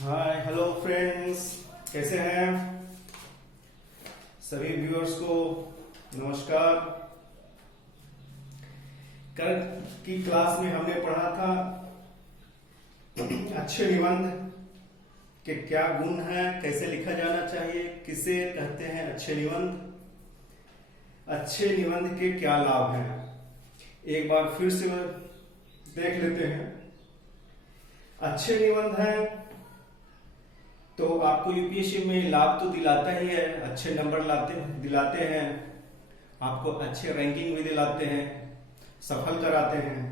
Hi hello friends, कैसे हैं सभी व्यूअर्स को नमस्कार। कल की क्लास में हमने पढ़ा था अच्छे निबंध के क्या गुण हैं, कैसे लिखा जाना चाहिए, किसे कहते हैं अच्छे निबंध, अच्छे निबंध के क्या लाभ हैं। एक बार फिर से देख लेते हैं। अच्छे निबंध हैं तो आपको यूपीएससी में लाभ तो दिलाता ही है, अच्छे नंबर दिलाते हैं, आपको अच्छे रैंकिंग भी दिलाते हैं, सफल कराते हैं।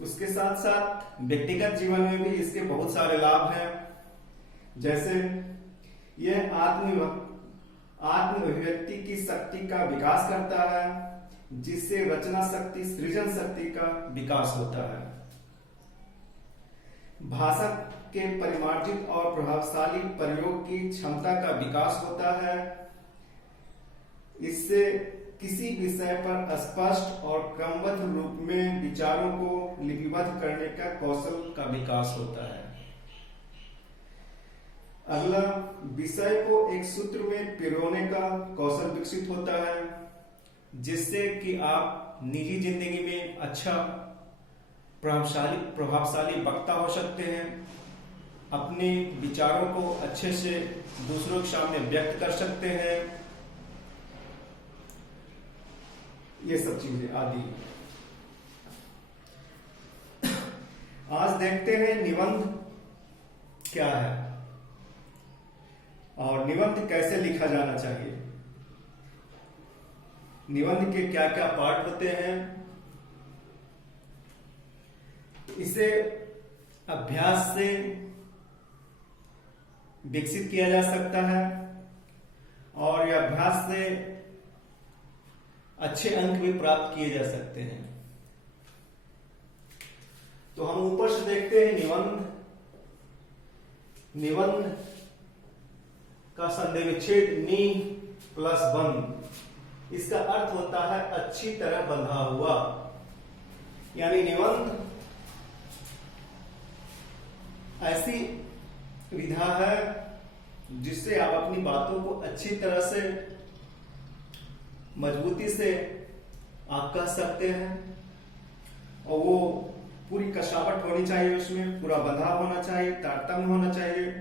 उसके साथ साथ व्यक्तिगत जीवन में भी इसके बहुत सारे लाभ हैं। जैसे यह आत्म अभिव्यक्ति की शक्ति का विकास करता है, जिससे रचना शक्ति, सृजन शक्ति का विकास होता है। भाषा के परिमार्जित और प्रभावशाली प्रयोग की क्षमता का विकास होता है। इससे किसी विषय पर स्पष्ट और क्रमबद्ध रूप में विचारों को लिपिबद्ध करने का कौशल का विकास होता है। अगला, विषय को एक सूत्र में पिरोने का कौशल विकसित होता है, जिससे कि आप निजी जिंदगी में अच्छा प्रभावशाली वक्ता हो सकते हैं, अपने विचारों को अच्छे से दूसरों के सामने व्यक्त कर सकते हैं, ये सब चीजें आदि। आज देखते हैं निबंध क्या है और निबंध कैसे लिखा जाना चाहिए। निबंध के क्या क्या पार्ट होते हैं, इसे अभ्यास से विकसित किया जा सकता है और यह अभ्यास से अच्छे अंक भी प्राप्त किए जा सकते हैं। तो हम ऊपर से देखते हैं निबंध का संधिविच्छेद नी प्लस बंध। इसका अर्थ होता है अच्छी तरह बंधा हुआ, यानी निबंध ऐसी विधा है जिससे आप अपनी बातों को अच्छी तरह से, मजबूती से आप कह सकते हैं, और वो पूरी कशावट होनी चाहिए, उसमें पूरा बंधा होना चाहिए, तारतम्य होना चाहिए।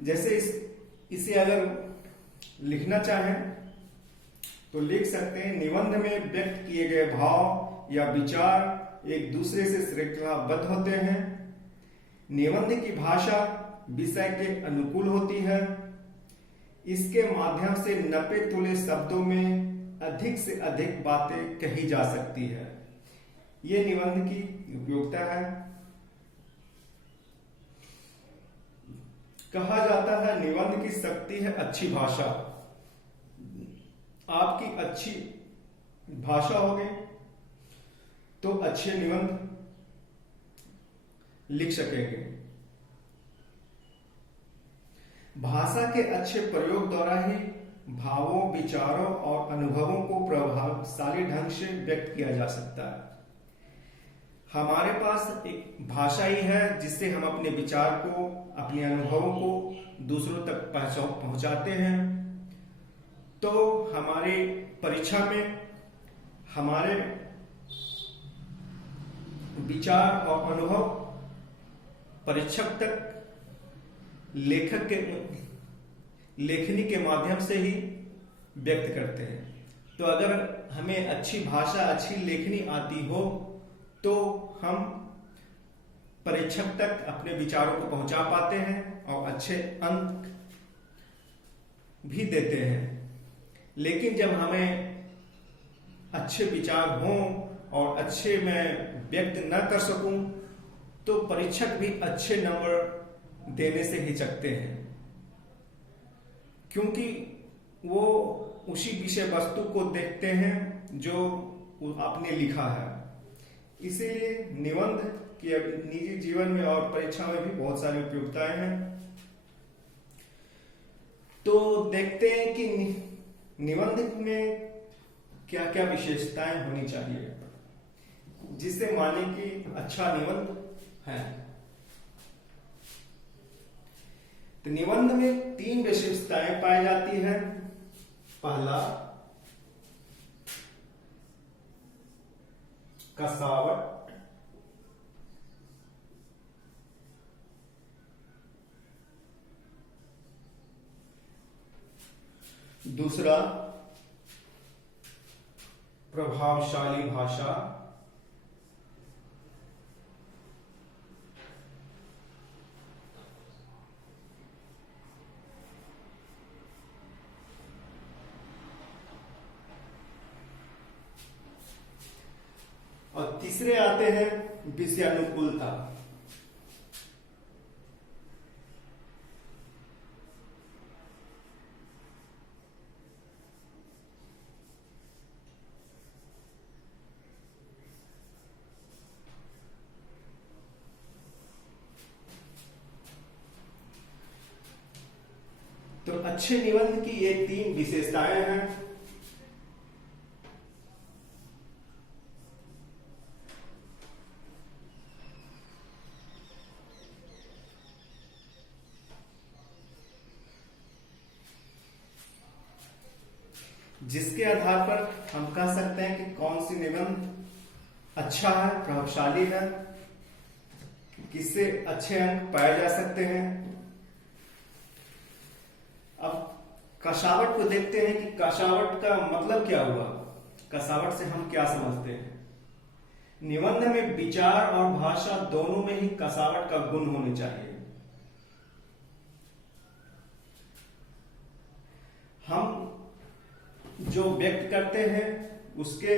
जैसे इसे अगर लिखना चाहें तो लिख सकते हैं, निबंध में व्यक्त किए गए भाव या विचार एक दूसरे से श्रृंखलाबद्ध होते हैं। निबंध की भाषा विषय के अनुकूल होती है। इसके माध्यम से नपे तुले शब्दों में अधिक से अधिक बातें कही जा सकती है। ये निबंध की उपयोगिता है। कहा जाता है निबंध की शक्ति है अच्छी भाषा। आपकी अच्छी भाषा होगी तो अच्छे निबंध लिख सकेंगे। भाषा के अच्छे प्रयोग द्वारा ही भावों, विचारों और अनुभवों को प्रभावशाली ढंग से व्यक्त किया जा सकता है। हमारे पास एक भाषा ही है जिससे हम अपने विचार को, अपने अनुभवों को दूसरों तक पहुंचाते हैं। तो हमारे परीक्षा में हमारे विचार और अनुभव परीक्षक तक लेखक के लेखनी के माध्यम से ही व्यक्त करते हैं। तो अगर हमें अच्छी भाषा, अच्छी लेखनी आती हो तो हम परीक्षक तक अपने विचारों को पहुंचा पाते हैं और अच्छे अंक भी देते हैं। लेकिन जब हमें अच्छे विचार हों और अच्छे मैं व्यक्त न कर सकूं तो परीक्षक भी अच्छे नंबर देने से हिचकते हैं, क्योंकि वो उसी विषय वस्तु को देखते हैं जो आपने लिखा है। इसीलिए निबंध की निजी जीवन में और परीक्षा में भी बहुत सारी उपयोगिताएं हैं। तो देखते हैं कि निबंध में क्या क्या विशेषताएं होनी चाहिए। जिसे माने कि अच्छा निबंध है। तो निबंध में 3 विशेषताएं पाई जाती है। पहला, कसावट। दूसरा, प्रभावशाली भाषा। और तीसरे आते हैं विषयानुकूलता। तो अच्छे निबंध की ये 3 विशेषताएं हैं। जिसके आधार पर हम कह सकते हैं कि कौन सी निबंध अच्छा है, प्रभावशाली है, किससे अच्छे अंक पाए जा सकते हैं। अब कसावट को देखते हैं कि कसावट का मतलब क्या हुआ, कसावट से हम क्या समझते हैं। निबंध में विचार और भाषा दोनों में ही कसावट का गुण होने चाहिए। हम जो व्यक्त करते हैं उसके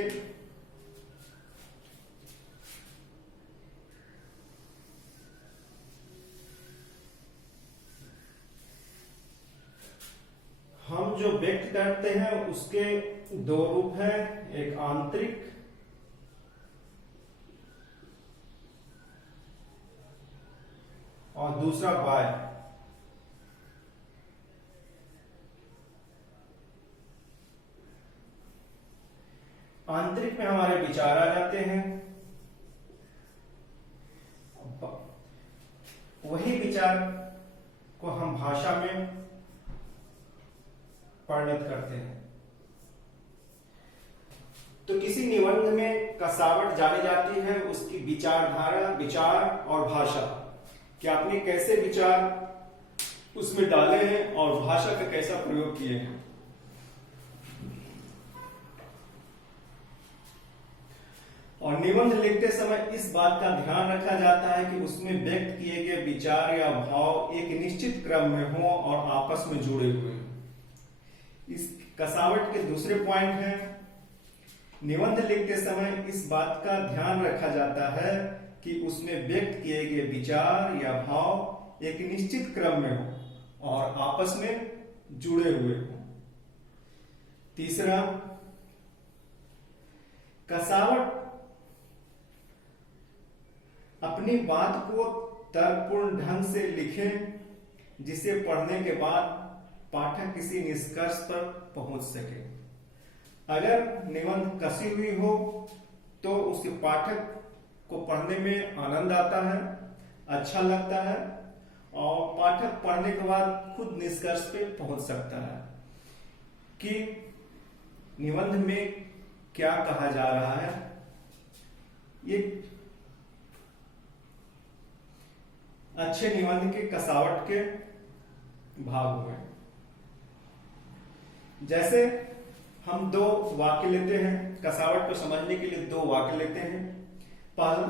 उसके 2 रूप हैं, एक आंतरिक और दूसरा बाह्य। आंतरिक में हमारे विचार आ जाते हैं, वही विचार को हम भाषा में परिणत करते हैं। तो किसी निबंध में कसावट जानी जाती है उसकी विचारधारा, विचार और भाषा, कि आपने कैसे विचार उसमें डाले हैं और भाषा का कैसा प्रयोग किए हैं। और निबंध लिखते समय इस बात का ध्यान रखा जाता है कि उसमें व्यक्त किए गए विचार या भाव एक निश्चित क्रम में हो और आपस में जुड़े हुए हैं। इस कसावट के दूसरे पॉइंट हैं, निबंध लिखते समय इस बात का ध्यान रखा जाता है कि उसमें व्यक्त किए गए विचार या भाव एक निश्चित क्रम में हो और आपस में जुड़े हुए हो। तीसरा, कसावट अपनी बात को तर्कपूर्ण ढंग से लिखें जिसे पढ़ने के बाद पाठक किसी निष्कर्ष पर पहुंच सके। अगर निबंध कसी हुई हो तो उसके पाठक को पढ़ने में आनंद आता है, अच्छा लगता है और पाठक पढ़ने के बाद खुद निष्कर्ष पे पहुंच सकता है कि निबंध में क्या कहा जा रहा है। ये अच्छे निबंध के कसावट के भाग हुए। जैसे हम 2 वाक्य लेते हैं, कसावट को समझने के लिए 2 वाक्य लेते हैं। पहला,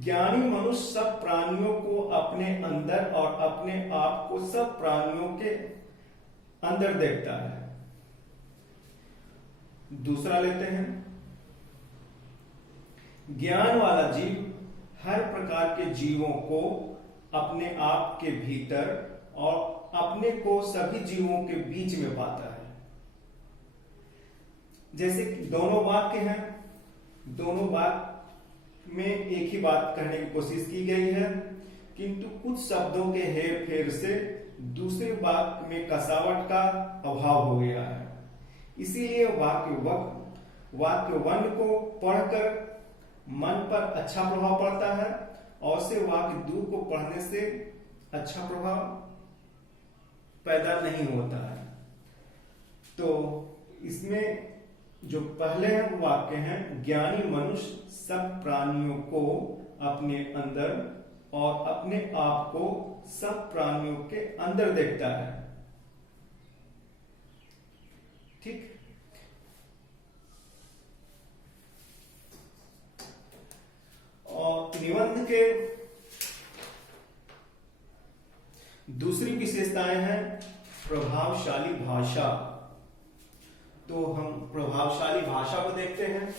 ज्ञानी मनुष्य सब प्राणियों को अपने अंदर और अपने आप को सब प्राणियों के अंदर देखता है। दूसरा लेते हैं, ज्ञान वाला जीव हर प्रकार के जीवों को अपने आप के भीतर और अपने को सभी जीवों के बीच में पाता है। जैसे दोनों वाक्य हैं, दोनों वाक्य में एक ही बात कहने की कोशिश की गई है, किंतु कुछ शब्दों के हेर फेर से दूसरे वाक्य में कसावट का अभाव हो गया है। इसीलिए वाक्य वन को पढ़कर मन पर अच्छा प्रभाव पड़ता है और से वाक्य दू को पढ़ने से अच्छा प्रभाव पैदा नहीं होता है। तो इसमें जो पहले वाक्य हैं, ज्ञानी मनुष्य सब प्राणियों को अपने अंदर और अपने आप को सब प्राणियों के अंदर देखता है। ठीक। और निबंध के दूसरी विशेषताएं हैं प्रभावशाली भाषा। तो हम प्रभावशाली भाषा को देखते हैं।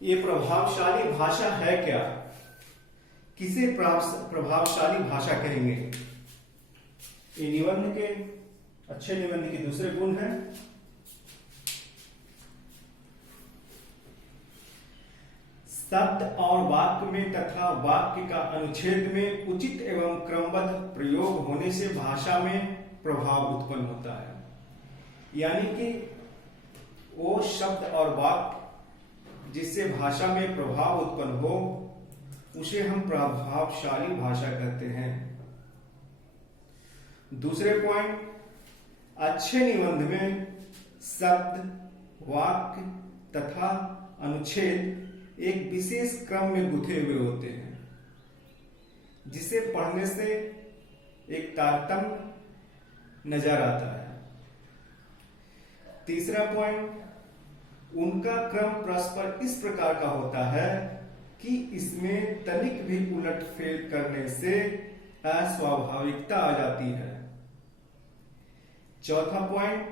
ये प्रभावशाली भाषा है क्या? किसे प्रभावशाली भाषा कहेंगे? ये निबंध के, अच्छे निबंध के दूसरे गुण हैं। शब्द और वाक्य में तथा वाक्य का अनुच्छेद में उचित एवं क्रमबद्ध प्रयोग होने से भाषा में प्रभाव उत्पन्न होता है। यानी कि वो शब्द और वाक्य जिससे भाषा में प्रभाव उत्पन्न हो उसे हम प्रभावशाली भाषा कहते हैं। दूसरे पॉइंट, अच्छे निबंध में शब्द, वाक्य तथा अनुच्छेद एक विशेष क्रम में गुथे हुए होते हैं, जिसे पढ़ने से एक तारतम्य नजर आता है। तीसरा पॉइंट, उनका क्रम परस्पर इस प्रकार का होता है कि इसमें तनिक भी उलटफेर करने से अस्वाभाविकता आ जाती है। चौथा पॉइंट,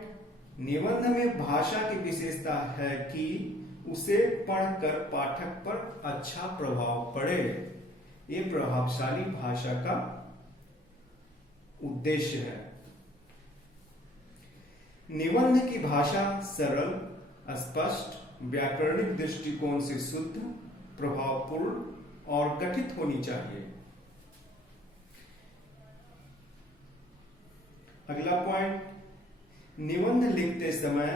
निबंध में भाषा की विशेषता है कि उसे पढ़कर पाठक पर अच्छा प्रभाव पड़े। ये प्रभावशाली भाषा का उद्देश्य है। निबंध की भाषा सरल, स्पष्ट, व्याकरणिक दृष्टिकोण से शुद्ध, प्रभावपूर्ण और गठित होनी चाहिए। अगला पॉइंट, निबंध लिखते समय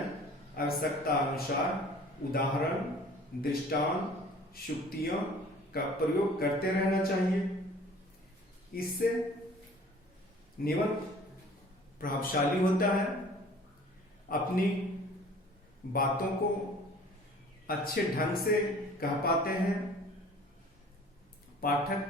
आवश्यकता अनुसार उदाहरण, दृष्टांत, शुक्तियों का प्रयोग करते रहना चाहिए। इससे निबंध प्रभावशाली होता है। अपनी बातों को अच्छे ढंग से कह पाते हैं। पाठक